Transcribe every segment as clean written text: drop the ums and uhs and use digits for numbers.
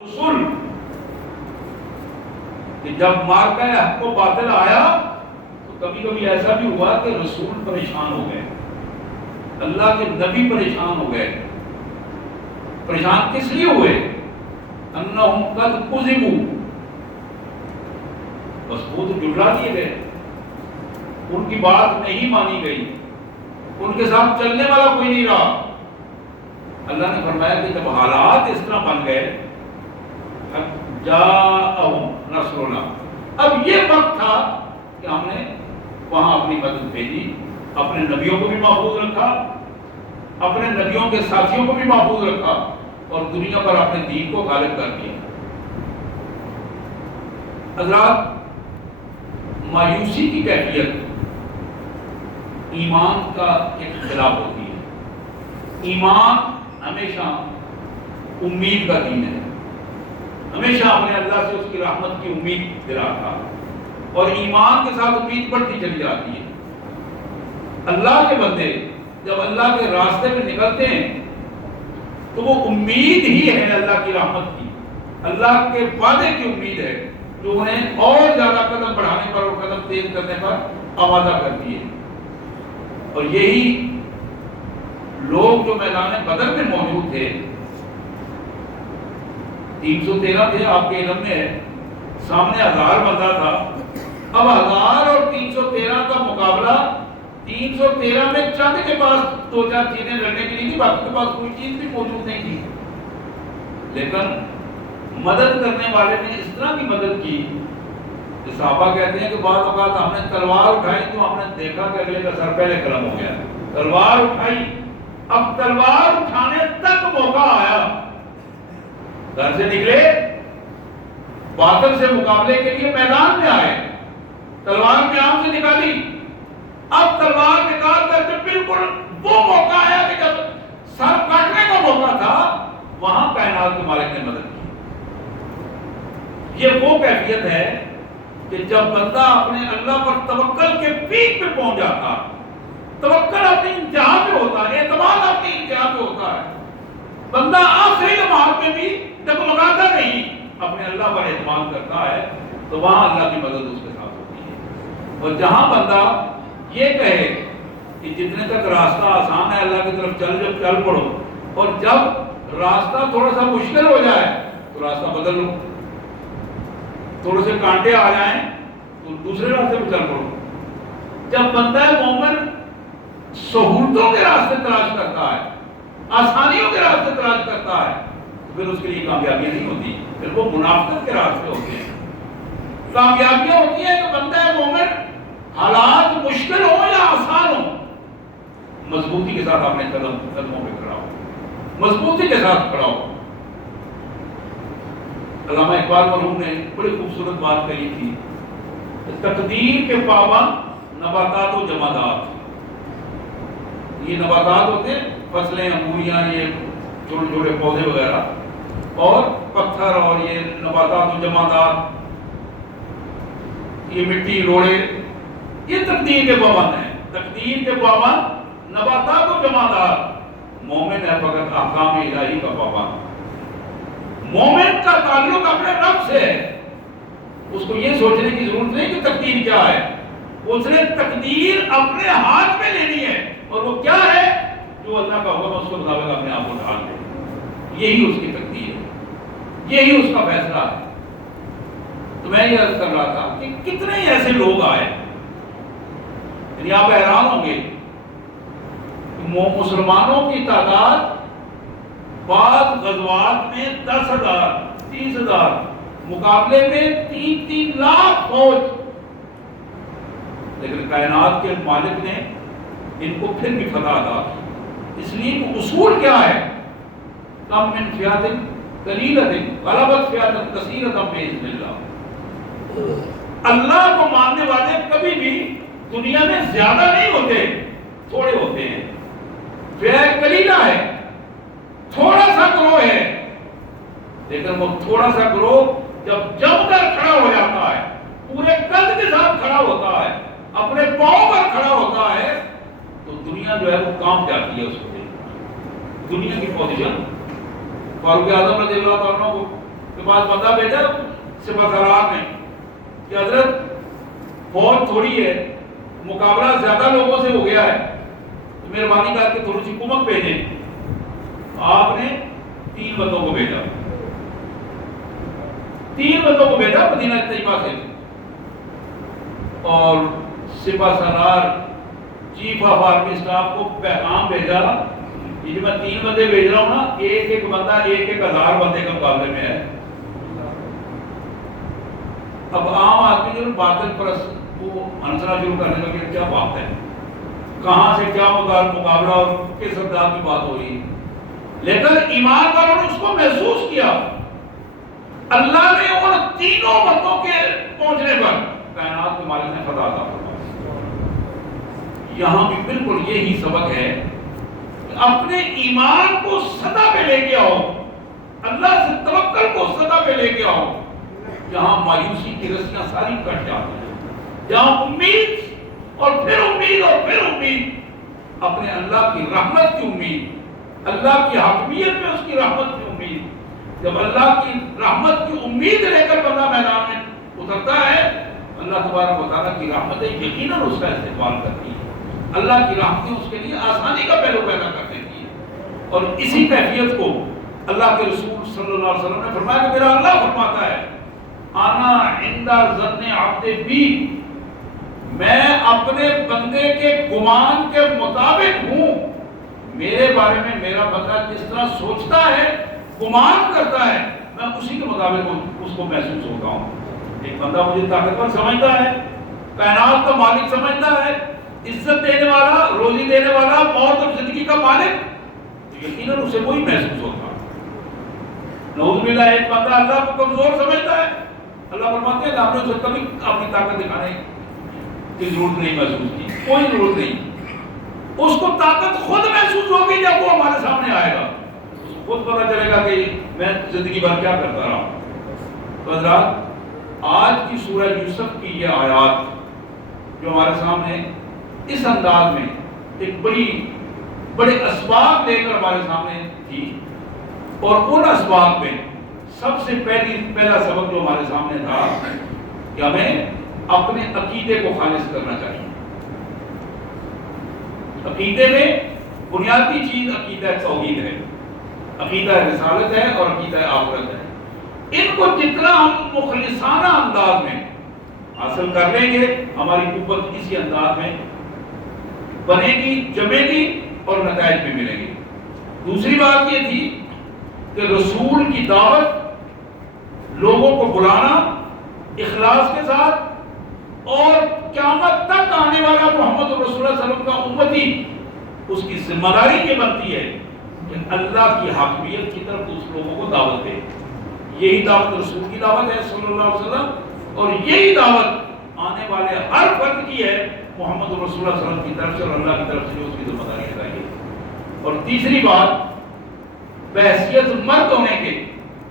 رسول کہ جب مارکہ حق و باطل آیا تو کبھی کبھی ایسا بھی ہوا کہ رسول پریشان ہو گئے، اللہ کے نبی پریشان ہو گئے۔ پریشان کس لیے ہوئے؟ انہم قد کذبوا، بس وہ تو جھٹلا دیے گئے، ان کی بات نہیں مانی گئی، ان کے ساتھ چلنے والا کوئی نہیں رہا۔ اللہ نے فرمایا کہ جب حالات اس طرح بن گئے، جاءہم نصرنا، اب یہ وقت تھا کہ ہم نے وہاں اپنی مدد بھیجی، اپنے نبیوں کو بھی محفوظ رکھا، اپنے نبیوں کے ساتھیوں کو بھی محفوظ رکھا، اور دنیا پر اپنے دین کو غالب کر دیا۔ حضرات، مایوسی کی کیفیت ایمان کا ایک خلاف ہوتی ہے۔ ایمان ہمیشہ امید کا دین ہے، ہمیشہ ہم نے اللہ سے اس کی رحمت کی امید دلاتا، اور ایمان کے ساتھ امید بڑھتی چلی جاتی ہے۔ اللہ کے بندے جب اللہ کے راستے پہ نکلتے ہیں تو وہ امید ہی ہے اللہ کی رحمت کی، اللہ کے وعدے کی امید ہے جو انہیں اور زیادہ قدم بڑھانے پر اور قدم تیز کرنے پر آمادہ کرتی ہے۔ اور یہی لوگ جو میدان بدر میں موجود تھے، 313 تھے، آپ کے علم میں ہے، سامنے 1000 بندہ تھا۔ اب 1000 اور 313 کا مقابلہ، 313 میں چند کے پاس 2-4 چیزیں لڑنے کے لیے تھی، باقی کے پاس کوئی چیز بھی موجود نہیں تھی، لیکن مدد کرنے والے نے اس طرح کی مدد کی کہ صحابہ کہتے ہیں کہ بعض اوقات ہم نے تلوار اٹھائی تو ہم نے دیکھا کہ اگلے کا سر پہلے قلم ہو گیا، تلوار اٹھائی، اب تلوار اٹھانے تک موقع آیا، گھر سے نکلے، باطل سے مقابلے کے لیے میدان میں آئے، تلوار میان سے نکالی، اب تلوار نکال کر کے بالکل وہ موقع آیا کہ جب سر کاٹنے کا موقع تھا، وہاں کائنات کے مالک نے مدد کی۔ یہ وہ کیفیت ہے کہ جب بندہ اپنے اللہ پر توکل کے پیک پہ پہنچ جاتا، توکل اپنی انتہا پہ ہوتا ہے، اعتماد اپنی انتہا پہ ہوتا ہے، بندہ آخری لمحات میں بھی ڈگمگاتا نہیں، اپنے اللہ پر اعتماد کرتا ہے، تو وہاں اللہ کی مدد اس کے ساتھ ہوتی ہے۔ اور جہاں بندہ یہ کہے کہ جتنے تک راستہ آسان ہے اللہ کی طرف چل پڑو، اور جب راستہ تھوڑا سا مشکل ہو جائے تو راستہ بدل لو، تھوڑے سے کانٹے آ جائیں تو دوسرے راستے پہ چل پڑو۔ جب بندہ مومن سہولتوں کے راستے تلاش کرتا ہے، آسانیوں کے راستے تلاش کرتا ہے، تو پھر اس کے لیے کامیابی نہیں ہوتی، پھر وہ منافقت کے راستے ہوتے ہیں۔ کامیابیاں ہوتی ہیں کہ بندہ مومن حالات مشکل ہو یا آسان ہو، مضبوطی کے ساتھ اپنے قدموں پہ کھڑا ہو، مضبوطی کے ساتھ کھڑا ہو۔ علامہ اقبال مرحوم نے بڑی خوبصورت بات کہی تھی، تقدیر کے پابند نباتات و جمادات۔ یہ نباتات ہوتے ہیں، فصلیں، انگوریاں، یہ چھوٹے چھوٹے پودے وغیرہ، اور پتھر، اور یہ نباتات و جمادات، یہ مٹی، روڑے، یہ تقدیر کے پابند ہیں۔ تقدیر کے پابند نباتات و جمادات، مومن ہے فقط احکام الہی کا پابند۔ مومن کا تعلق اپنے رب سے ہے، اس کو یہ سوچنے کی ضرورت نہیں کہ تقدیر کیا ہے، اس نے تقدیر اپنے ہاتھ میں لینی ہے، اور وہ کیا ہے؟ جو اللہ کا حکم اس کے مطابق اپنے آپ کو ڈھال دے، یہی اس کی تقدیر ہے، یہی اس کا فیصلہ ہے۔ تو میں یہ عرض کر رہا تھا کہ کتنے ہی ایسے لوگ آئے، یعنی آپ حیران ہوں گے کہ مسلمانوں کی تعداد بعض غزوات میں 10,000، 30,000، مقابلے میں 3-3 لاکھ فوج، لیکن کائنات کے مالک نے ان کو پھر بھی فتح عطا کی۔ اس لیے کہ اصول کیا ہے؟ کم من فئۃ قلیلۃ غلبت فئۃ کثیرۃ باذن اللہ۔ اللہ کو ماننے والے کبھی بھی دنیا میں زیادہ نہیں ہوتے، تھوڑے ہوتے ہیں۔ فئہ قلیلہ ہے، تھوڑا سا گروہ ہے، لیکن وہ تھوڑا سا گروہ جب جم کر کھڑا ہو جاتا ہے، پورے قد کے ساتھ کھڑا ہوتا ہے، اپنے پاؤں پر کھڑا ہوتا ہے، تو دنیا جو ہے وہ کانپ جاتی ہے اس کو دیکھ کر۔ دنیا کی پوزیشن فاروق اعظم رضی اللہ عنہ کو پاس بندہ بھیجا سپہ سالار نے کہ حضرت فوج تھوڑی ہے، مقابلہ زیادہ لوگوں سے ہو گیا ہے، تو مہربانی کر کے تھوڑی سی کمک بھیجیں۔ آپ نے 3 بندوں کو بھیجا، 3 بندوں کو بھیجا مدینہ طیبہ سے، اور سپہ سالار چیف آف آرمی اسٹاف کو پیغام بھیجا کہ جو میں 3 بندے بھیج رہا ہوں نا، ایک ایک بندہ 1,000 بندے کے مقابلے میں ہے۔ اب عام آدمی جو باطل پرست وہ ہنسنا شروع کرنے لگے، کیا بات ہے، کہاں سے کیا مقابلہ اور کس انداز کی بات ہو رہی ہے۔ لیکن ایمان والوں نے اس کو محسوس کیا، اللہ نے ان 3 بندوں کے پہنچنے پر کائنات کے مالک نے فتح عطا فرمائی۔ یہاں بھی بالکل یہی سبق ہے کہ اپنے ایمان کو سطح پہ لے کے آؤ، اللہ سے توکل کو سطح پہ لے کے آؤ، جہاں مایوسی کی رسیاں ساری کٹ جاتی ہیں، جہاں امید اور پھر امید اور پھر امید، اپنے اللہ کی رحمت کی امید، اللہ کی حاکمیت میں اس کی رحمت کی امید۔ جب اللہ کی رحمت کی امید لے کر بندہ میدان میں اترتا ہے، اللہ تبارک و تعالیٰ کی رحمتیں یقیناً اس کا استقبال کرتی ہیں، اللہ کی رحمتیں اس کے لیے آسانی کا پہلو پیدا کر دیتی ہیں۔ اور اسی کیفیت کو اللہ کے رسول صلی اللہ علیہ وسلم نے فرمایا کہ میرا اللہ فرماتا ہے انا عند ظن عبد بی، میں اپنے بندے کے گمان کے مطابق ہوں، میرے بارے میں میرا بندہ جس طرح سوچتا ہے، گمان کرتا ہے، میں اسی کے مطابق اس کو محسوس ہوتا ہوں۔ ایک بندہ مجھے طاقتور سمجھتا ہے، کائنات کا مالک سمجھتا ہے، عزت دینے والا، روزی دینے والا، موت اور زندگی کا مالک، یقیناً اسے وہی محسوس ہوتا ہے۔ نعوذ باللہ ایک بندہ اللہ کو کمزور سمجھتا ہے، اللہ فرماتے ہیں کہ آپ نے اسے کبھی اپنی طاقت دکھانے کی ضرورت نہیں محسوس کی، کوئی ضرورت نہیں۔ اس کو طاقت خود محسوس ہوگی جب وہ ہمارے سامنے آئے گا، اس کو خود پتہ چلے گا کہ میں زندگی بھر کیا کرتا رہا ہوں۔ تو حضرات، آج کی سورہ یوسف کی یہ آیات جو ہمارے سامنے اس انداز میں ایک بڑے اسباب لے کر ہمارے سامنے تھی، اور ان اسباب میں سب سے پہلا سبق جو ہمارے سامنے تھا کہ ہمیں اپنے عقیدے کو خالص کرنا چاہیے۔ عقیدے میں بنیادی چیز عقیدہ توحید ہے، عقیدہ رسالت ہے اور عقیدہ آخرت ہے۔ ان کو جتنا ہم مخلصانہ انداز میں حاصل کر لیں گے، ہماری قوت اسی انداز میں بنے گی، جمے گی اور نتائج بھی ملیں گے۔ دوسری بات یہ تھی کہ رسول کی دعوت، لوگوں کو بلانا اخلاص کے ساتھ، اور قیامت تک آنے والا محمد رسول اللہ صلی اللہ علیہ وسلم کا امتی، اس کی ذمہ داری یہ بنتی ہے کہ اللہ کی حاکمیت کی طرف اس لوگوں کو دعوت دے۔ یہی دعوت رسول کی دعوت ہے صلی اللہ علیہ وسلم، اور یہی دعوت آنے والے ہر فرد کی ہے محمد رسول اللہ صلی اللہ علیہ وسلم کی طرف سے اور اللہ کی طرف سے جو اس کی ذمہ داری ادا کی۔ اور تیسری بات، بحیثیت مرد ہونے کے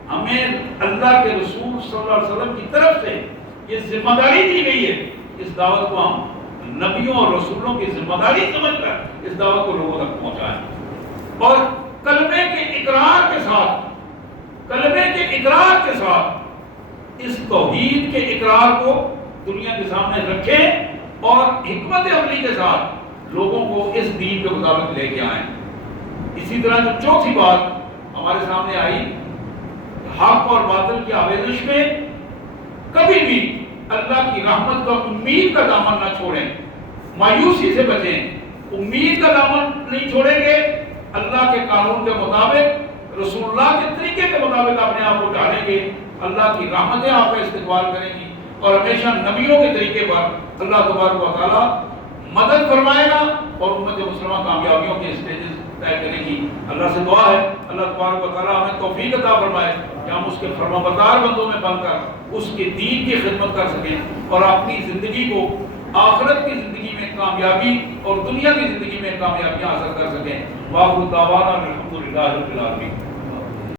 ہمیں اللہ کے رسول صلی اللہ علیہ وسلم کی طرف سے یہ ذمہ داری دی گئی ہے، اس دعوت کو ہم نبیوں اور رسولوں کی ذمہ داری سمجھ کر اس دعوت کو لوگوں تک پہنچائیں، اور کلمے کے اقرار کے ساتھ، کلمے کے اقرار کے ساتھ اس توحید کے اقرار کو دنیا کے سامنے رکھیں، اور حکمت عملی کے ساتھ لوگوں کو اس دین کے مطابق لے کے آئیں۔ اسی طرح جو چوتھی بات ہمارے سامنے آئی، حق اور باطل کی آمیزش میں کبھی بھی اللہ کی رحمت کا، امید کا دامن نہ چھوڑیں، مایوسی سے بچیں، امید کا دامن نہیں چھوڑیں گے، اللہ کے قانون کے مطابق، رسول اللہ کے طریقے کے مطابق اپنے آپ کو ڈالیں گے، اللہ کی رحمتیں آپ کا استقبال کریں گی، اور ہمیشہ نبیوں کے طریقے پر اللہ تبارک و تعالیٰ مدد فرمائے گا، اور امت مسلمہ کامیابیوں کے اسٹیجز طے کرے گی۔ اللہ سے دعا ہے اللہ تبارک و تعالیٰ ہمیں توفیق عطا فرمائے کہ ہم اس کے فرمانبردار بندوں میں بن کر اس کے دین کی خدمت کر سکیں، اور اپنی زندگی کو آخرت کی زندگی میں کامیابی اور دنیا کی زندگی میں کامیابیاں حاصل کر سکیں۔ وآخر دعوانا الحمدللہ رب العالمین۔